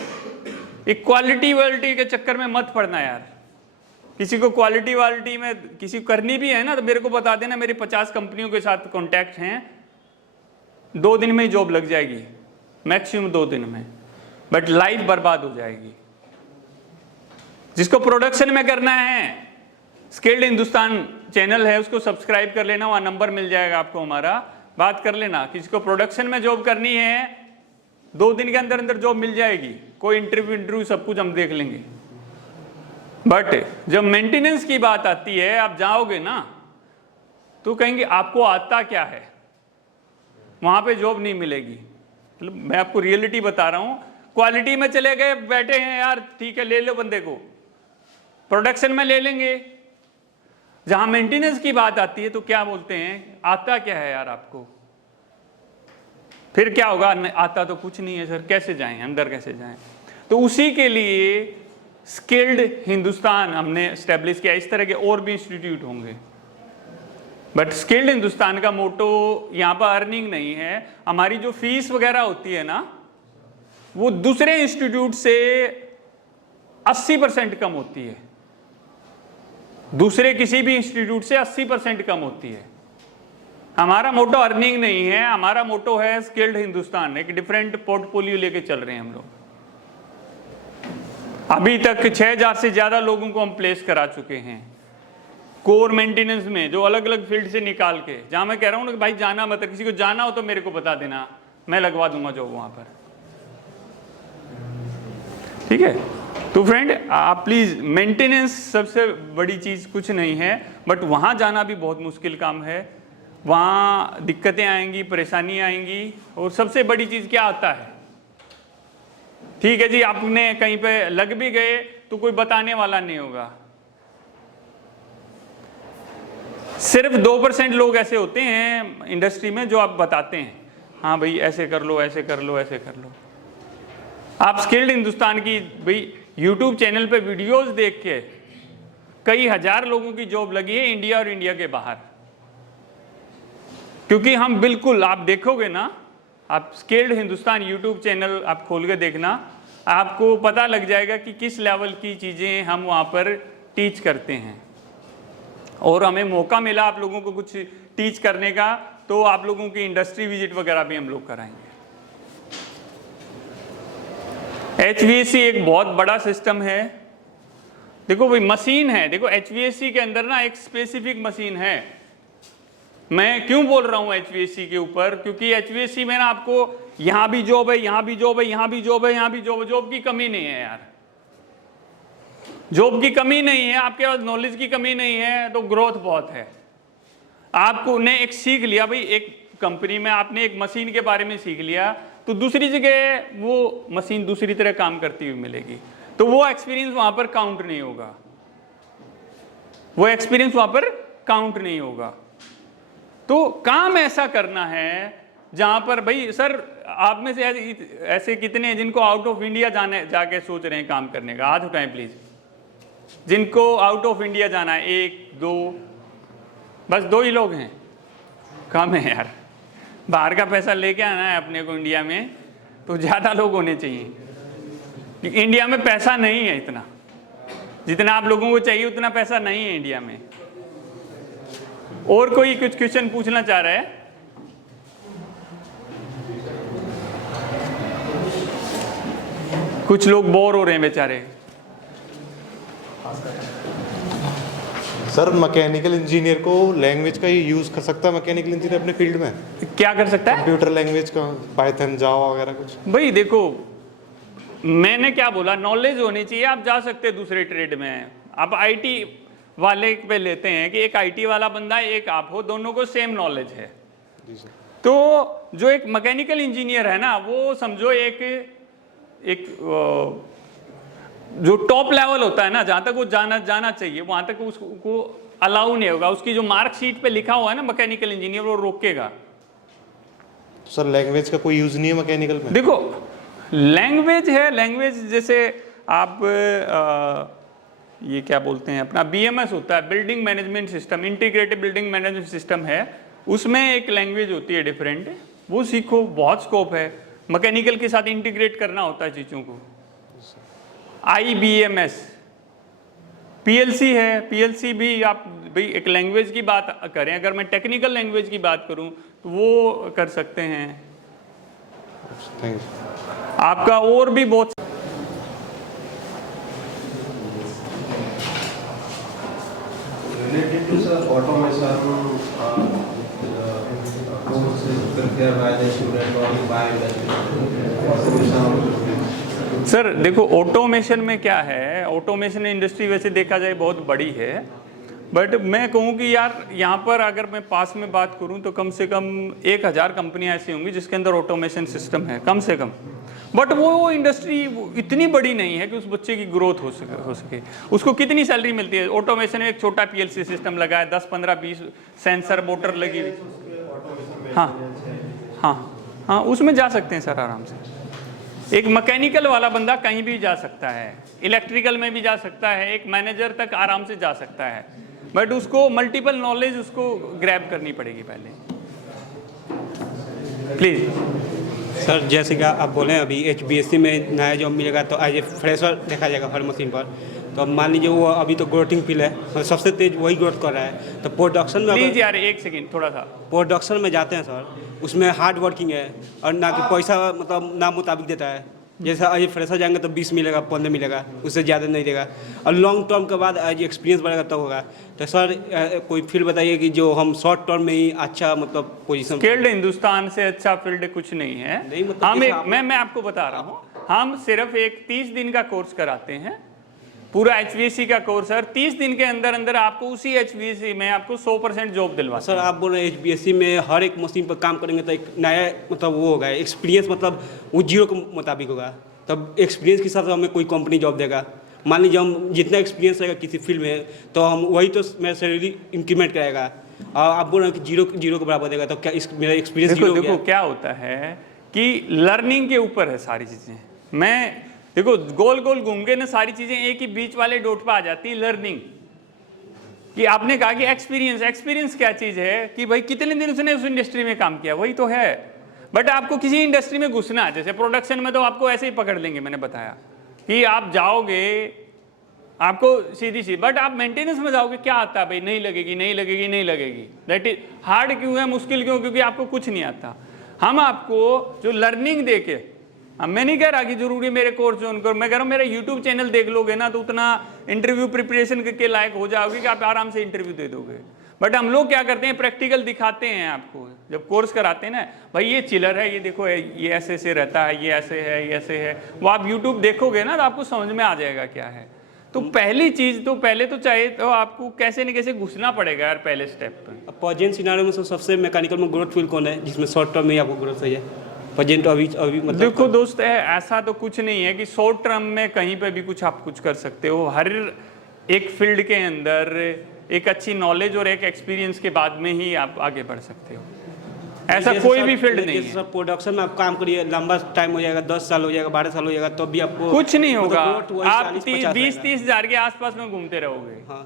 एक क्वालिटी वालिटी के चक्कर में मत पड़ना यार। किसी को क्वालिटी वालिटी में किसी को करनी भी है ना, तो मेरे को बता देना, मेरी 50 कंपनियों के साथ कॉन्टैक्ट हैं, 2 दिन में ही जॉब लग जाएगी, मैक्सिमम 2 दिन में, बट लाइफ बर्बाद हो जाएगी। जिसको प्रोडक्शन में करना है, स्किल्ड हिंदुस्तान चैनल है, उसको सब्सक्राइब कर लेना, वहां नंबर मिल जाएगा आपको हमारा, बात कर लेना। किसी को प्रोडक्शन में जॉब करनी है, 2 दिन के अंदर अंदर जॉब मिल जाएगी, कोई इंटरव्यू सब कुछ हम देख लेंगे। बट जब मेंटेनेंस की बात आती है, आप जाओगे ना तो कहेंगे आपको आता क्या है, वहां पे जॉब नहीं मिलेगी। मतलब मैं आपको रियलिटी बता रहा हूं। क्वालिटी में चले गए, बैठे हैं यार, ठीक है ले लो बंदे को, प्रोडक्शन में ले लेंगे। जहां मेंटेनेंस की बात आती है तो क्या बोलते हैं, आता क्या है यार आपको? फिर क्या होगा, आता तो कुछ नहीं है सर, कैसे जाएं अंदर, कैसे जाएं? तो उसी के लिए स्किल्ड हिंदुस्तान हमने एस्टेब्लिश किया। इस तरह के और भी इंस्टीट्यूट होंगे, बट स्किल्ड हिंदुस्तान का मोटो यहाँ पर अर्निंग नहीं है। हमारी जो फीस वगैरह होती है ना, वो दूसरे इंस्टीट्यूट से 80% कम होती है, दूसरे किसी भी इंस्टीट्यूट से 80% कम होती है। हमारा मोटो अर्निंग नहीं है, हमारा मोटो है स्किल्ड हिंदुस्तान। एक डिफरेंट पोर्टफोलियो लेके चल रहे हैं हम लोग। अभी तक 6000 से ज्यादा लोगों को हम प्लेस करा चुके हैं कोर मेंटेनेंस में, जो अलग अलग फील्ड से निकाल के। जहां मैं कह रहा हूं ना कि भाई जाना मत, किसी को जाना हो तो मेरे को बता देना, मैं लगवा दूंगा जॉब वहां पर, ठीक है। तो फ्रेंड आप प्लीज, मेंटेनेंस सबसे बड़ी चीज कुछ नहीं है, बट वहां जाना भी बहुत मुश्किल काम है। वहां दिक्कतें आएंगी, परेशानी आएंगी, और सबसे बड़ी चीज क्या आता है, ठीक है जी आपने कहीं पे लग भी गए तो कोई बताने वाला नहीं होगा। सिर्फ 2% लोग ऐसे होते हैं इंडस्ट्री में जो आप बताते हैं, हाँ भाई ऐसे कर लो, ऐसे कर लो, ऐसे कर लो। आप स्किल्ड हिंदुस्तान की भाई यूट्यूब चैनल पे वीडियोस देख के कई हजार लोगों की जॉब लगी है इंडिया और इंडिया के बाहर। क्योंकि हम बिल्कुल, आप देखोगे ना, आप स्किल्ड हिंदुस्तान यूट्यूब चैनल आप खोल के देखना, आपको पता लग जाएगा कि किस लेवल की चीज़ें हम वहाँ पर टीच करते हैं। और हमें मौका मिला आप लोगों को कुछ टीच करने का, तो आप लोगों की इंडस्ट्री विजिट वगैरह भी हम लोग कराएंगे। HVAC एक बहुत बड़ा सिस्टम है। देखो भाई मशीन है, देखो HVAC के अंदर ना एक स्पेसिफिक मशीन है। मैं क्यों बोल रहा हूं HVAC के ऊपर, क्योंकि HVAC में ना आपको यहां भी जॉब है, यहां भी जॉब है, यहां भी जॉब है, यहां भी जॉब है। जॉब की कमी नहीं है यार, जॉब की कमी नहीं है, आपके पास नॉलेज की कमी नहीं है, तो ग्रोथ बहुत है। आपको ने एक सीख लिया भाई, एक कंपनी में आपने एक मशीन के बारे में सीख लिया, तो दूसरी जगह वो मशीन दूसरी तरह काम करती हुई मिलेगी, तो वो एक्सपीरियंस वहां पर काउंट नहीं होगा, वो एक्सपीरियंस वहां पर काउंट नहीं होगा। तो काम ऐसा करना है जहां पर भाई, सर आप में से ऐसे कितने हैं जिनको आउट ऑफ इंडिया जाके सोच रहे हैं काम करने का? हाथ उठाएं प्लीज, जिनको आउट ऑफ इंडिया जाना है। 1 2, बस 2 ही लोग हैं, कम है यार। बाहर का पैसा लेके आना है अपने को इंडिया में, तो ज़्यादा लोग होने चाहिए। कि इंडिया में पैसा नहीं है इतना, जितना आप लोगों को चाहिए उतना पैसा नहीं है इंडिया में। और कोई कुछ क्वेश्चन पूछना चाह रहा है? कुछ लोग बोर हो रहे हैं बेचारे। सर मैकेनिकल इंजीनियर को लैंग्वेज का ही यूज़ कर सकता है मैकेनिकल इंजीनियर अपने फील्ड में? क्या कर सकता है? कंप्यूटर लैंग्वेज का, पाइथन, जावा वगैरह कुछ? भाई देखो, मैंने क्या बोला, नॉलेज होनी चाहिए। आप जा सकते हैं दूसरे ट्रेड में। आप आईटी वाले पे लेते हैं कि एक आईटी वाला बंदा एक आप हो, दोनों को सेम नॉलेज है। जी सर। तो जो एक मैकेनिकल इंजीनियर है ना, वो समझो एक जो टॉप लेवल होता है ना, जहां तक वो जाना चाहिए वहां तक उसको अलाउ नहीं होगा। उसकी जो मार्कशीट पे लिखा हुआ है ना मैकेनिकल इंजीनियर, वो रोकेगा। सर लैंग्वेज का कोई यूज़ नहीं है मैकेनिकल में? देखो लैंग्वेज है, लैंग्वेज जैसे आप ये क्या बोलते हैं, अपना बीएमएस होता है, building management system, integrated building management system है, उसमें एक लैंग्वेज होती है डिफरेंट, वो सीखो, बहुत स्कोप है। मैकेनिकल के साथ इंटीग्रेट करना होता है चीज़ों को। IBMS, PLC है, PLC भी आप भाई एक लैंग्वेज की बात करें, अगर मैं टेक्निकल लैंग्वेज की बात करूं तो वो कर सकते हैं। Thank you. आपका और भी बहुत Related to sir automation, course prepared by the student or by the sir देखो, ऑटोमेशन में क्या है, ऑटोमेशन इंडस्ट्री वैसे देखा जाए बहुत बड़ी है, बट मैं कहूँ कि यार यहाँ पर अगर मैं पास में बात करूँ तो कम से कम 1000 कंपनियाँ ऐसी होंगी जिसके अंदर ऑटोमेशन सिस्टम है, कम से कम। बट वो इंडस्ट्री इतनी बड़ी नहीं है कि उस बच्चे की ग्रोथ हो सके। उसको कितनी सैलरी मिलती है? ऑटोमेशन में एक छोटा PLC सिस्टम लगा है, 10, 15, 20 सेंसर मोटर लगी हुई। हाँ, उसमें जा सकते हैं सर आराम से। एक मैकेनिकल वाला बंदा कहीं भी जा सकता है, इलेक्ट्रिकल में भी जा सकता है, एक मैनेजर तक आराम से जा सकता है, बट उसको मल्टीपल नॉलेज उसको ग्रैब करनी पड़ेगी पहले। प्लीज सर जैसे कि आप बोले अभी HBSC में नया जॉब मिलेगा तो एज ए फ्रेशर देखा जाएगा हर मशीन पर। तो मान लीजिए वो अभी तो ग्रोथिंग फील्ड है, मतलब सबसे तेज वही ग्रोथ कर रहा है। तो प्रोडक्शन में प्लीज यार एक सेकेंड थोड़ा सा, प्रोडक्शन में जाते हैं सर, उसमें हार्ड वर्किंग है और ना कि पैसा मतलब ना मुताबिक देता है। जैसे आज फ्रेशर जाएंगे तो 20 मिलेगा, 15 मिलेगा, उससे ज़्यादा नहीं देगा। और लॉन्ग टर्म के बाद आज एक्सपीरियंस बढ़ेगा तब होगा। तो सर कोई फील्ड बताइए कि जो हम शॉर्ट टर्म में ही अच्छा मतलब पोजीशन। स्किल्ड हिंदुस्तान से अच्छा फील्ड कुछ नहीं है। नहीं, मतलब हम जैसे एक मैं आपको बता रहा हूँ, हम सिर्फ एक 30 दिन का कोर्स कराते हैं, पूरा HVAC का कोर्स है, और 30 दिन के अंदर अंदर आपको उसी HVAC में आपको 100% जॉब दिलवा। सर आप बोल रहे हैं HBSC में हर एक मशीन पर काम करेंगे तो एक नया मतलब वो होगा एक्सपीरियंस, मतलब वो 0 के मुताबिक होगा। तब एक्सपीरियंस के साथ हमें कोई कंपनी जॉब देगा। मान लीजिए हम जितना एक्सपीरियंस रहेगा किसी फील्ड में तो हम वही तो मेरा सैलरी इंक्रीमेंट कराएगा। और आप बोल रहे हैं कि 0 के बराबर देगा, तो क्या मेरा एक्सपीरियंस देखो क्या होता है कि लर्निंग के ऊपर है सारी चीज़ें। मैं देखो गोल गोल घूम के ना सारी चीजें एक ही बीच वाले डॉट पे आ जाती है। लर्निंग कि आपने कहा कि एक्सपीरियंस क्या चीज है कि भाई कितने दिन उसने उस इंडस्ट्री में काम किया, वही तो है। बट आपको किसी इंडस्ट्री में घुसना है, जैसे प्रोडक्शन में तो आपको ऐसे ही पकड़ लेंगे, मैंने बताया कि आप जाओगे आपको सीधी बट आप मेंटेनेंस में जाओगे, क्या आता है भाई, नहीं लगेगी। दैट इज हार्ड क्यों है, मुश्किल क्यों? क्योंकि आपको कुछ नहीं आता। हम आपको जो लर्निंग दे के, मैं नहीं कह रहा कि जरूरी मेरे कोर्स ज्वाइन करो, मैं कह रहा हूँ मेरा यूट्यूब चैनल देख लोगे ना तो उतना इंटरव्यू प्रिपरेशन के लायक हो जाओगे कि आप आराम से इंटरव्यू दे दोगे। बट हम लोग क्या करते हैं, प्रैक्टिकल दिखाते हैं आपको। जब कोर्स कराते हैं ना, भाई ये चिलर है, ये देखो ये ऐसे से रहता है, ये ऐसे है, वो आप यूट्यूब देखोगे ना तो आपको समझ में आ जाएगा क्या है। तो पहली चीज तो पहले तो चाहे तो आपको कैसे न कैसे घुसना पड़ेगा यार पहले स्टेप पर। प्रेजेंट सिनेरियो में सबसे मैकेनिकल में ग्रोथ फील्ड कौन है जिसमें शॉर्ट टर्म में आपको ग्रोथ है? प्रेजेंट अभी मतलब देखो दोस्त है, ऐसा तो कुछ नहीं है कि शॉर्ट टर्म में कहीं पे भी कुछ आप कुछ कर सकते हो। हर एक फील्ड के अंदर एक अच्छी नॉलेज और एक एक्सपीरियंस के बाद में ही आप आगे बढ़ सकते हो। ऐसा कोई भी फील्ड नहीं है। सब प्रोडक्शन में आप काम करिए, लंबा टाइम हो जाएगा, 10 साल हो जाएगा, 12 साल हो जाएगा, तो भी आपको कुछ नहीं होगा। आप 40-50 20-30 हजार के आसपास में घूमते रहोगे। हाँ,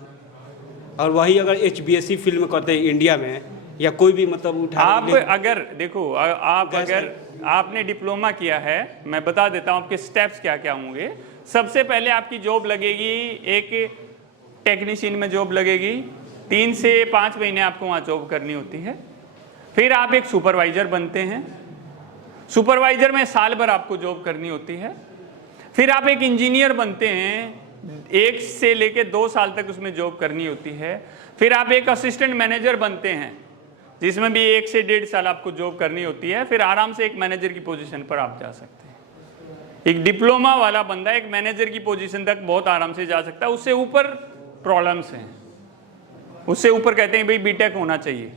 और वही अगर HBSC फील्ड में करते हैं इंडिया में या कोई भी मतलब उठा आप अगर देखो आप अगर आपने डिप्लोमा किया है, मैं बता देता हूँ आपके स्टेप्स क्या क्या होंगे। सबसे पहले आपकी जॉब लगेगी, एक टेक्नीशियन में जॉब लगेगी, 3 से 5 महीने आपको वहाँ जॉब करनी होती है। फिर आप एक सुपरवाइजर बनते हैं, सुपरवाइजर में साल भर आपको जॉब करनी होती है। फिर आप एक इंजीनियर बनते हैं, 1 से लेके 2 साल तक उसमें जॉब करनी होती है। फिर आप एक असिस्टेंट मैनेजर बनते हैं, जिसमें भी 1 से 1.5 साल आपको जॉब करनी होती है। फिर आराम से एक मैनेजर की पोजीशन पर आप जा सकते हैं। एक डिप्लोमा वाला बंदा एक मैनेजर की पोजीशन तक बहुत आराम से जा सकता है। उससे ऊपर प्रॉब्लम्स हैं, उससे ऊपर कहते हैं भाई बीटेक होना चाहिए।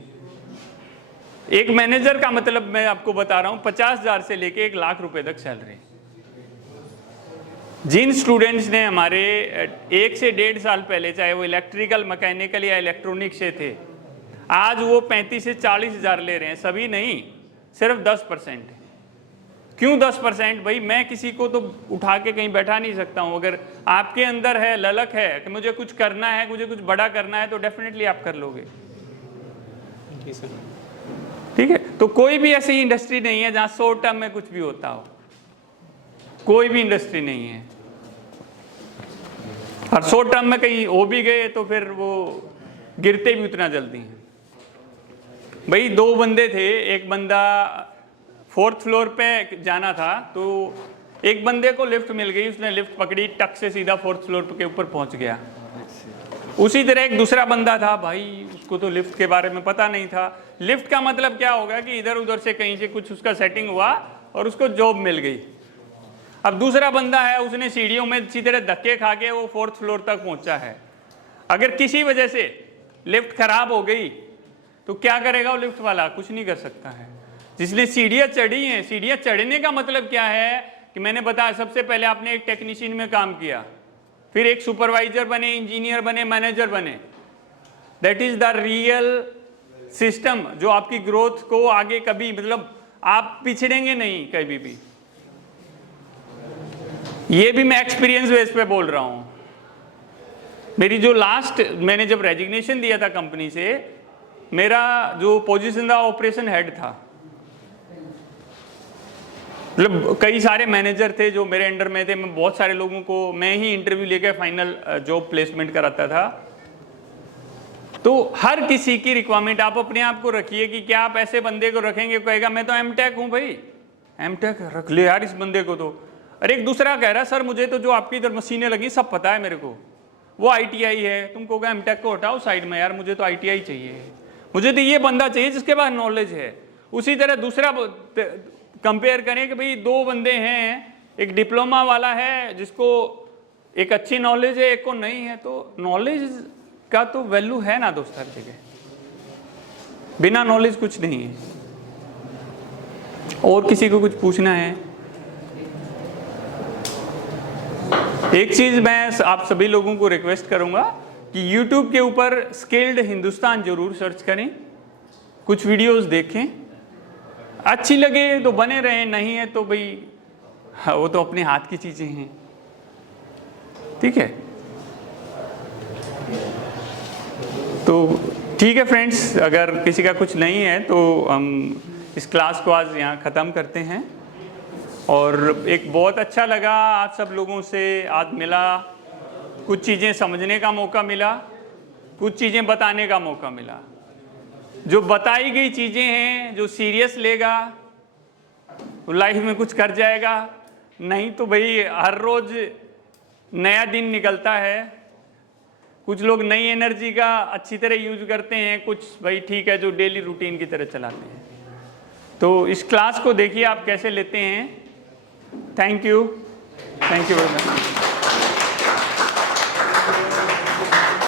एक मैनेजर का मतलब मैं आपको बता रहा हूं 50,000 से लेके 1 लाख रुपए तक सैलरी। जिन स्टूडेंट्स ने हमारे 1 से 1.5 साल पहले, चाहे वो इलेक्ट्रिकल, मैकेनिकल या इलेक्ट्रॉनिक से थे, आज वो 35 से 40,000 ले रहे हैं। सभी नहीं, सिर्फ 10%। क्यों 10%? भाई मैं किसी को तो उठा के कहीं बैठा नहीं सकता हूं। अगर आपके अंदर है, ललक है कि मुझे कुछ करना है, मुझे कुछ बड़ा करना है, तो डेफिनेटली आप कर लोगे। ठीक है, तो कोई भी ऐसी इंडस्ट्री नहीं है जहां शॉर्ट टर्म में कुछ भी होता हो, कोई भी इंडस्ट्री नहीं है। और शॉर्ट टर्म में कहीं हो भी गए तो फिर वो गिरते भी उतना जल्दी हैं। भाई 2 बंदे थे, एक बंदा 4th फ्लोर पे जाना था, तो एक बंदे को लिफ्ट मिल गई, उसने लिफ्ट पकड़ी, टक से सीधा 4th फ्लोर के ऊपर पहुंच गया। उसी तरह एक दूसरा बंदा था, भाई उसको तो लिफ्ट के बारे में पता नहीं था। लिफ्ट का मतलब क्या होगा कि इधर उधर से कहीं से कुछ उसका सेटिंग हुआ और उसको जॉब मिल गई। अब दूसरा बंदा है, उसने सीढ़ियों में इसी तरह धक्के खा के वो 4th फ्लोर तक पहुंचा है। अगर किसी वजह से लिफ्ट खराब हो गई तो क्या करेगा वो लिफ्ट वाला? कुछ नहीं कर सकता है। जिसने सीढ़ियाँ चढ़ी हैं, सीढ़ियाँ चढ़ने का मतलब क्या है कि मैंने बताया, सबसे पहले आपने एक टेक्नीशियन में काम किया, फिर एक सुपरवाइजर बने, इंजीनियर बने, मैनेजर बने। That is the real system जो आपकी ग्रोथ को आगे कभी, मतलब आप पिछड़ेंगे नहीं कभी भी। ये भी मैं एक्सपीरियंस बेस पे बोल रहा हूं। मेरी जो लास्ट, मैंने जब रेजिग्नेशन दिया था कंपनी से, मेरा जो पोजीशन था ऑपरेशन हेड था। मतलब कई सारे मैनेजर थे जो मेरे अंडर में थे, मैं बहुत सारे लोगों को मैं ही इंटरव्यू लेकर फाइनल जॉब प्लेसमेंट कराता था। तो हर किसी की रिक्वायरमेंट आप अपने आप को रखिए कि क्या आप ऐसे बंदे को रखेंगे, कहेगा मैं तो एमटेक हूं भाई, एमटेक रख ले यार इस बंदे को तो। अरे एक दूसरा कह रहा है सर मुझे तो जो आपकी इधर मशीनें लगी सब पता है मेरे को, वो ITI है। तुम कहोगे एमटेक को हटाओ साइड में, यार मुझे तो ITI चाहिए, मुझे तो ये बंदा चाहिए जिसके पास नॉलेज है। उसी तरह दूसरा कंपेयर करें कि भाई 2 बंदे हैं, एक डिप्लोमा वाला है जिसको एक अच्छी नॉलेज है, एक को नहीं है, तो नॉलेज का तो वैल्यू है ना दोस्त हर जगह, बिना नॉलेज कुछ नहीं है। और किसी को कुछ पूछना है? एक चीज मैं आप सभी लोगों को रिक्वेस्ट करूंगा कि YouTube के ऊपर स्किल्ड हिंदुस्तान जरूर सर्च करें, कुछ वीडियोस देखें, अच्छी लगे तो बने रहें, नहीं है तो भाई वो तो अपने हाथ की चीजें हैं। ठीक है, तो ठीक है फ्रेंड्स, अगर किसी का कुछ नहीं है तो हम इस क्लास को आज यहाँ ख़त्म करते हैं। और एक बहुत अच्छा लगा आज सब लोगों से आज मिला, कुछ चीज़ें समझने का मौका मिला, कुछ चीज़ें बताने का मौका मिला। जो बताई गई चीज़ें हैं, जो सीरियस लेगा वो लाइफ में कुछ कर जाएगा, नहीं तो भाई हर रोज़ नया दिन निकलता है। कुछ लोग नई एनर्जी का अच्छी तरह यूज करते हैं, कुछ भाई ठीक है जो डेली रूटीन की तरह चलाते हैं। तो इस क्लास को देखिए आप कैसे लेते हैं। Thank you very much.